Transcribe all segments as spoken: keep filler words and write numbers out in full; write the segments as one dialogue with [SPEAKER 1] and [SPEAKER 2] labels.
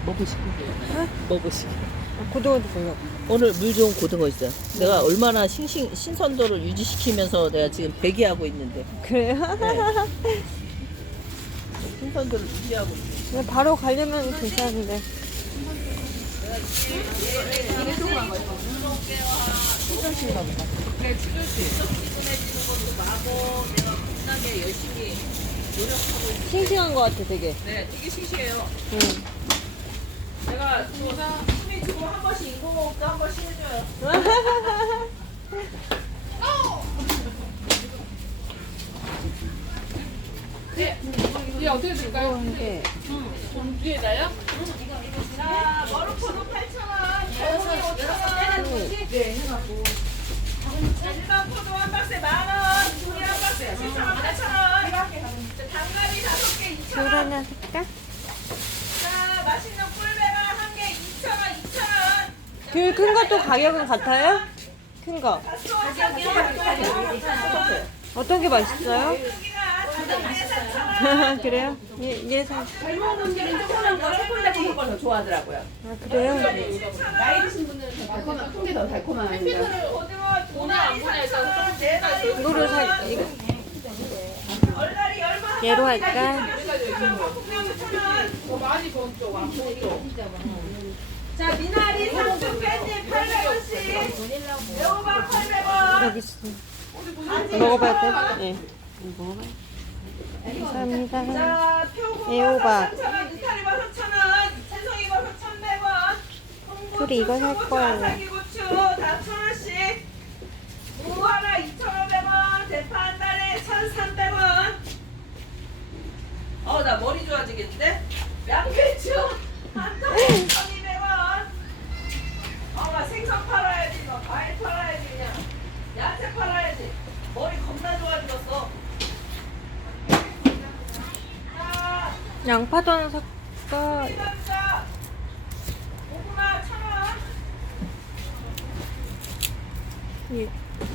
[SPEAKER 1] 먹으시게.
[SPEAKER 2] 어?
[SPEAKER 1] 먹으시게.
[SPEAKER 2] 고등어도 별로.
[SPEAKER 1] 오늘 물 좋은 고등어 있어요. 내가 얼마나 싱싱, 신선도를 유지시키면서 내가 지금 배기하고 있는데.
[SPEAKER 2] 그래요?
[SPEAKER 1] 네. 신선도를 유지하고 있어요.
[SPEAKER 2] 근데 바로 가려면 괜찮은데.
[SPEAKER 1] 수전씨인가 보다. 네, 수전씨. 피곤해지는 것도 나고, 내가 겁나게 열심히 노력하고 있는데.
[SPEAKER 2] 싱싱한 것 같아, 되게.
[SPEAKER 1] 네, 되게 싱싱해요.
[SPEAKER 2] 응.
[SPEAKER 1] 내가 숨이 주고 한 번씩 인공호흡도 한 번씩 해줘요.
[SPEAKER 3] 네. 이게 어떻게 될까요?
[SPEAKER 2] 네.
[SPEAKER 3] 돈 뒤에다요?
[SPEAKER 1] 자, 머루코도 팔천 원, 거북이 오천 원.
[SPEAKER 3] 네, 해갖고.
[SPEAKER 1] 일반 포도 한 박스에 만 원, 두개 한 박스에 칠천 원, 팔천 원. 당가리 다섯 개 이천
[SPEAKER 2] 물
[SPEAKER 1] 원.
[SPEAKER 2] 하나 살까?
[SPEAKER 1] 자, 맛있는 꿀배가 한 개 이천 원, 이천 원.
[SPEAKER 2] 그 큰 것도 가격은 같아요? 큰 거.
[SPEAKER 1] 가격이요?
[SPEAKER 2] 어떤 게 맛있어요?
[SPEAKER 1] 고기가 다섯 개 사천 원.
[SPEAKER 2] 그래요? 예, 예, 사.
[SPEAKER 4] 젊은 분들은 조그만 거 새콤달콤한 걸 더 좋아하더라고요.
[SPEAKER 2] 아, 그래요?
[SPEAKER 4] 나이 드신 분들은 더 달콤한, 콩이 더 달콤한 거.
[SPEAKER 1] 고등어 두
[SPEAKER 3] 돈을 안
[SPEAKER 1] 마리
[SPEAKER 3] 보내서
[SPEAKER 1] 사천 원, 네 마리
[SPEAKER 2] 이거를 사, 이거.
[SPEAKER 1] 얼라리 열마
[SPEAKER 2] 얘로 할까?
[SPEAKER 3] 더 많이 번 쪽, 안 번 쪽.
[SPEAKER 1] 자, 미나리 삼촌 깻잎 팔백 원씩. 애호박 팔백 원.
[SPEAKER 2] 여기 있어. 먹어봐야 돼? 예. 먹어봐요. 감사합니다.
[SPEAKER 1] 자, 표고버섯
[SPEAKER 2] 애호박.
[SPEAKER 1] 삼천 원, 느타리버섯 천 원, 채송이버섯 천백 원. 홍고추,
[SPEAKER 2] 둘이 이거 살
[SPEAKER 1] 초고추,
[SPEAKER 2] 거예요.
[SPEAKER 1] 아사기고추 다 천 원씩. 무 하나 이천오백 원, 대파 한 달에 천삼백 원. 어, 나 머리 좋아지겠는데? 양배추 한 통에 천이백 원. 어, 나 생선 팔아야지, 막 과일 팔아야지, 그냥. 야채 팔아야지. 머리 겁나 좋아지겠어. 자,
[SPEAKER 2] 양파도 하나 살까?
[SPEAKER 1] 감자. 고구마 천 원.
[SPEAKER 2] 예.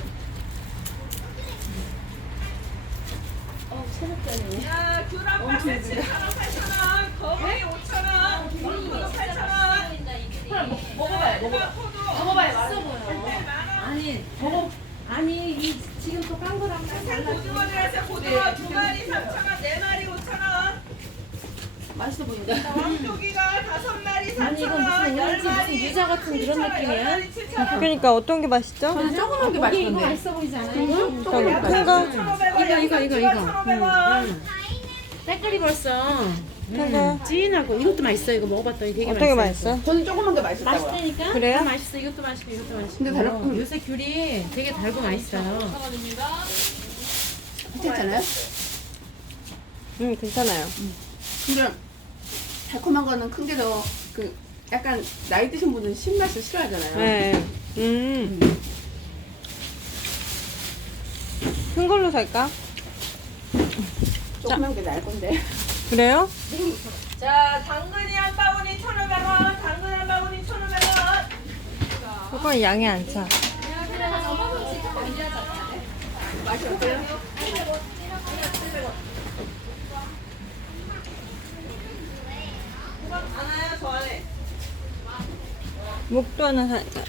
[SPEAKER 1] 야, 귤 한 박스에 칠천 원, 팔천 원. 거북이 오천 원. 머루코도 팔천 원. 먹어봐요, 먹어봐.
[SPEAKER 4] 먹어봐요, 맛있어 보여.
[SPEAKER 1] 만 원.
[SPEAKER 4] 아니, 먹어. 아니, 이 지금 또 깐 거랑 딱 달라.
[SPEAKER 1] 고등어 들어서 고등어 두 마리 삼천 원, 네 마리 오천 원.
[SPEAKER 4] 맛있어 보인다.
[SPEAKER 1] 왕조기가 다섯 마리
[SPEAKER 4] 아니,
[SPEAKER 1] 삼천
[SPEAKER 4] 이건
[SPEAKER 1] 원,
[SPEAKER 4] 무슨
[SPEAKER 1] 열
[SPEAKER 4] 왠지 무슨
[SPEAKER 1] 마리
[SPEAKER 4] 유자 같은 그런 느낌이야?
[SPEAKER 2] 그러니까 어떤 게 맛있죠?
[SPEAKER 4] 저는 조그만 게 맛있던데. 이거 맛있어 보이지 않아요?
[SPEAKER 2] 음, 저기 큰 거?
[SPEAKER 1] 이거 이거 이거 이거.
[SPEAKER 5] 색깔이 벌써
[SPEAKER 2] 큰 거?
[SPEAKER 5] 진하고 이것도 맛있어. 이거 먹어봤더니 되게
[SPEAKER 2] 어떤 게
[SPEAKER 5] 맛있어.
[SPEAKER 2] 맛있어?
[SPEAKER 4] 저는 조그만 게 맛있다고요.
[SPEAKER 5] 맛있다니까?
[SPEAKER 2] 그래요?
[SPEAKER 5] 다 맛있어. 이것도 맛있고 이것도 맛있고.
[SPEAKER 4] 근데 달콤.
[SPEAKER 5] 요새 귤이 되게 달고 맛있어요.
[SPEAKER 4] 괜찮아요?
[SPEAKER 2] 음, 괜찮아요.
[SPEAKER 4] 근데 달콤한 거는 큰 게 더 그 약간 나이 드신 분은 신맛을 싫어하잖아요.
[SPEAKER 2] 네. 음. 큰 걸로 살까?
[SPEAKER 4] 조그만 게 나을 건데.
[SPEAKER 2] 그래요?
[SPEAKER 1] 자, 당근이 한 바구니 천오백 원, 당근 한 바구니 천오백 원.
[SPEAKER 2] 그건 양이 안 차.
[SPEAKER 4] 맛이 어때요?
[SPEAKER 1] 하나요, 저 안에.
[SPEAKER 2] 목도 하나 살까?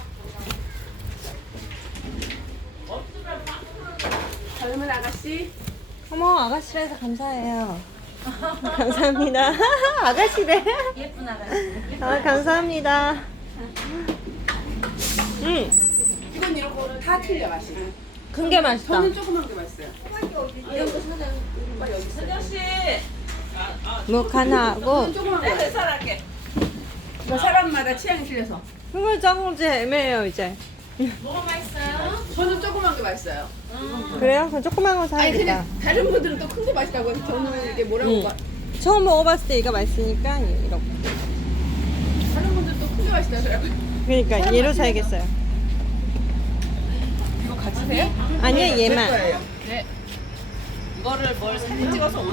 [SPEAKER 4] 젊은 아가씨.
[SPEAKER 2] 어머, 아가씨라서 감사해요. 감사합니다. 아가씨래.
[SPEAKER 5] 예쁜 아가씨.
[SPEAKER 2] 아, 감사합니다. 음,
[SPEAKER 4] 이건 이런 거는 다 틀려 맛이.
[SPEAKER 2] 큰 게 맛있다.
[SPEAKER 4] 저는 조그만 게 맛있어요.
[SPEAKER 1] 선정 씨,
[SPEAKER 2] 묵 하나 하고,
[SPEAKER 4] 저는 조그만 게
[SPEAKER 1] 내가
[SPEAKER 4] 맛있어요.
[SPEAKER 1] 계산할게.
[SPEAKER 4] 그러니까 사람마다 취향이 틀려서.
[SPEAKER 2] 그걸 짱지 애매해요, 이제.
[SPEAKER 5] 뭐가 맛있어요?
[SPEAKER 4] 저는 조그만 게 맛있어요.
[SPEAKER 2] 그래요? 그럼 조그만 거
[SPEAKER 4] 아니
[SPEAKER 2] 사야겠다.
[SPEAKER 4] 그냥 다른 분들은 또 큰 게 맛있다고 해서 저는 이게 뭐라고
[SPEAKER 2] 응.
[SPEAKER 4] 말
[SPEAKER 2] 처음 먹어봤을 때 얘가 맛있으니까, 이렇게.
[SPEAKER 4] 다른 분들 또 큰 게 맛있다고 하더라고요.
[SPEAKER 2] 그러니까 얘로 사야겠어요.
[SPEAKER 4] 이거 같이 세요?
[SPEAKER 2] 아니요, 얘만.
[SPEAKER 4] 거예요.
[SPEAKER 1] 이거를 뭘 사진 찍어서